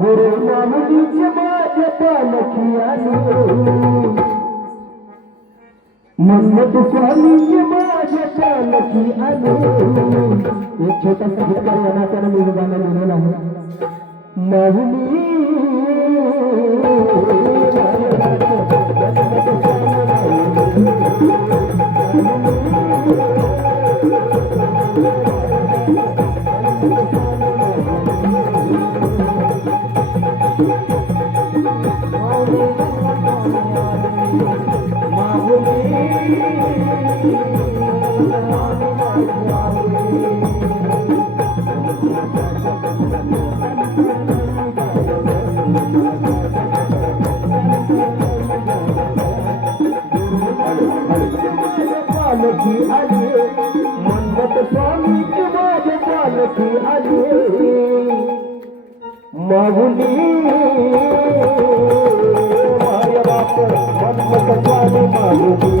गुरु मामुलीचे माझ्या पालखी आली मन्नत स्वामीचे माझ्या पालखी आलो एक छोटासा भिकार मनाचा मी गाणं लिहिलेलं आहे माहुली माऊली माया बाप मन्नत स्वामी माऊली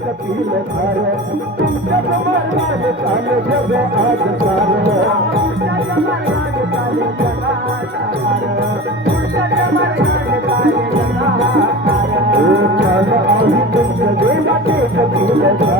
कपिल घर जब मरना काल जब आज सार जब मरना काल जब आज सार जब मरना काल जब आज सार ओ चल आज तुझ देवा ते कपिल घर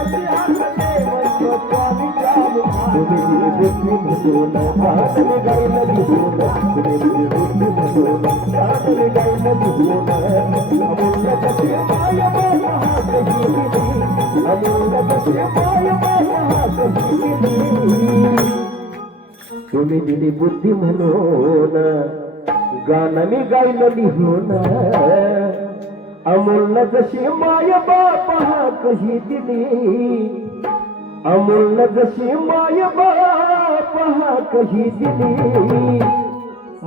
तुम्ही दिली बुद्धी म्हणून गाणं मी गायलं लिहून अमोल जशी माय बाप हा कही दिली अमूल्य जशी माय बापहा कही दिली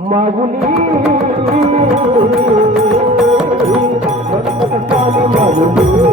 मागुली मागुली